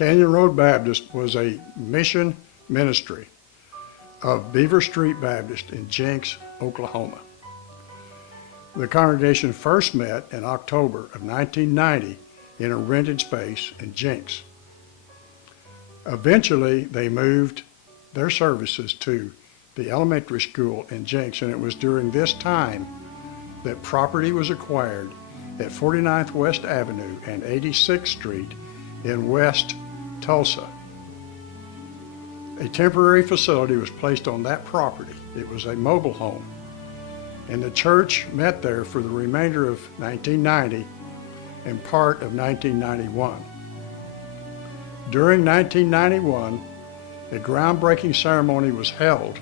Canyon Road Baptist was a mission ministry of Beaver Street Baptist in Jenks, Oklahoma. The congregation first met in October of 1990 in a rented space in Jenks. Eventually, they moved their services to the elementary school in Jenks, and it was during this time that property was acquired at 49th West Avenue and 86th Street in West Tulsa. A temporary facility was placed on that property. It was a mobile home, and the church met there for the remainder of 1990 and part of 1991. During 1991, a groundbreaking ceremony was held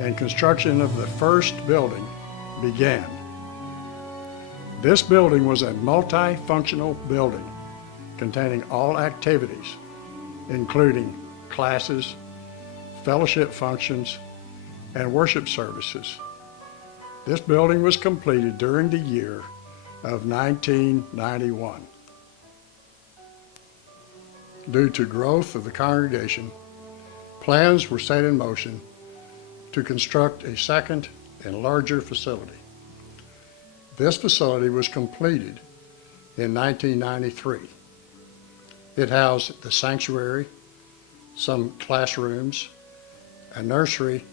and construction of the first building began. This building was a multifunctional building containing all activities, including classes, fellowship functions, and worship services. This building was completed during the year of 1991. Due to growth of the congregation, plans were set in motion to construct a second and larger facility. This facility was completed in 1993. It housed the sanctuary, some classrooms, a nursery,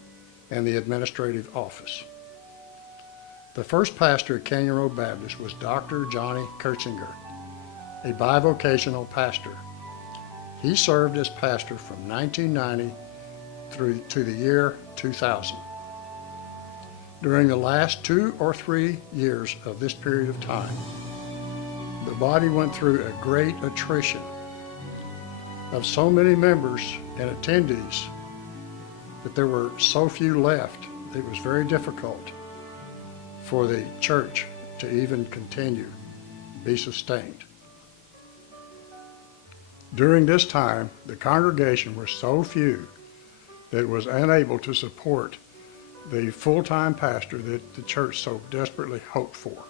and the administrative office. The first pastor at Canyon Road Baptist was Dr. Johnny Kerchinger, a bivocational pastor. He served as pastor from 1990 through to the year 2000. During the last 2 or 3 years of this period of time, the body went through a great attrition of so many members and attendees that there were so few left. It was very difficult for the church to even continue, be sustained. During this time, the congregation was so few that it was unable to support the full-time pastor that the church so desperately hoped for.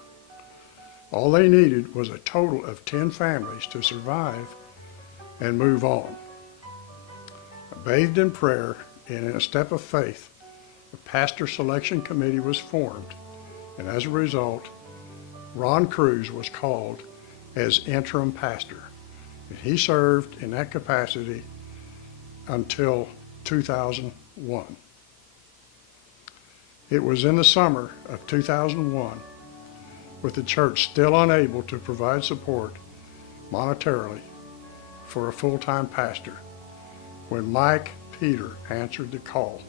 All they needed was a total of 10 families to survive and move on. Bathed in prayer and in a step of faith, the pastor selection committee was formed, and as a result, Ron Cruz was called as interim pastor, and he served in that capacity until 2001. It was in the summer of 2001, with the church still unable to provide support monetarily for a full-time pastor, when Mike Peter answered the call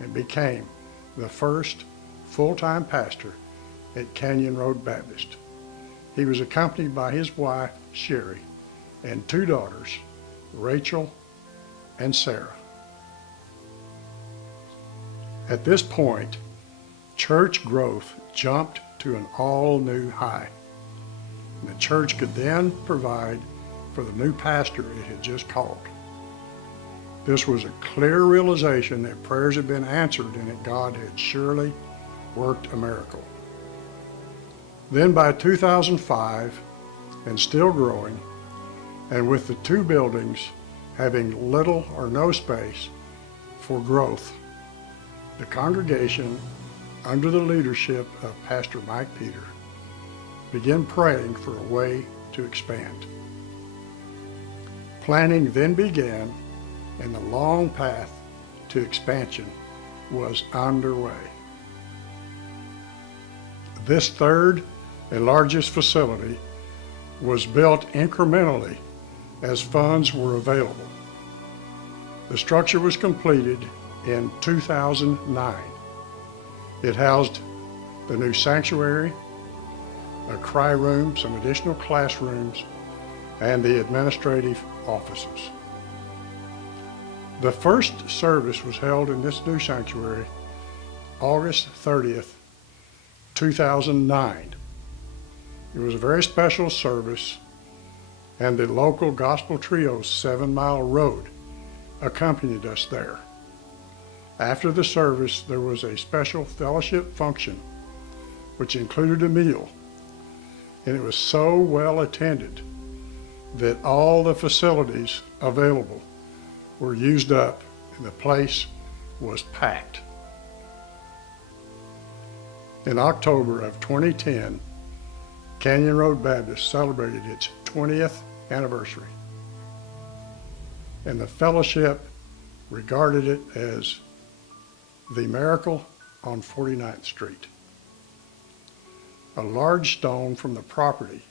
and became the first full-time pastor at Canyon Road Baptist. He was accompanied by his wife, Sherry, and 2 daughters, Rachel and Sarah. At this point, church growth jumped to an all-new high. And the church could then provide for the new pastor it had just called. This was a clear realization that prayers had been answered and that God had surely worked a miracle. Then by 2005, and still growing, and with the 2 buildings having little or no space for growth, the congregation, under the leadership of Pastor Mike Peter, began praying for a way to expand. Planning then began, and the long path to expansion was underway. This third and largest facility was built incrementally as funds were available. The structure was completed in 2009. It housed the new sanctuary, a cry room, some additional classrooms, and the administrative offices. The first service was held in this new sanctuary August 30th, 2009. It was a very special service, and the local gospel trio 7 Mile Road accompanied us there. After the service, there was a special fellowship function, which included a meal, and it was so well attended that all the facilities available were used up and the place was packed. In October of 2010, Canyon Road Baptist celebrated its 20th anniversary, and the fellowship regarded it as the miracle on 49th Street. A large stone from the property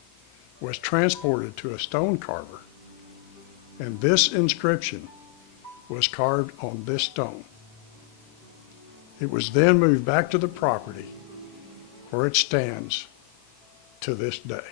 was transported to a stone carver, and this inscription was carved on this stone. It was then moved back to the property where it stands to this day.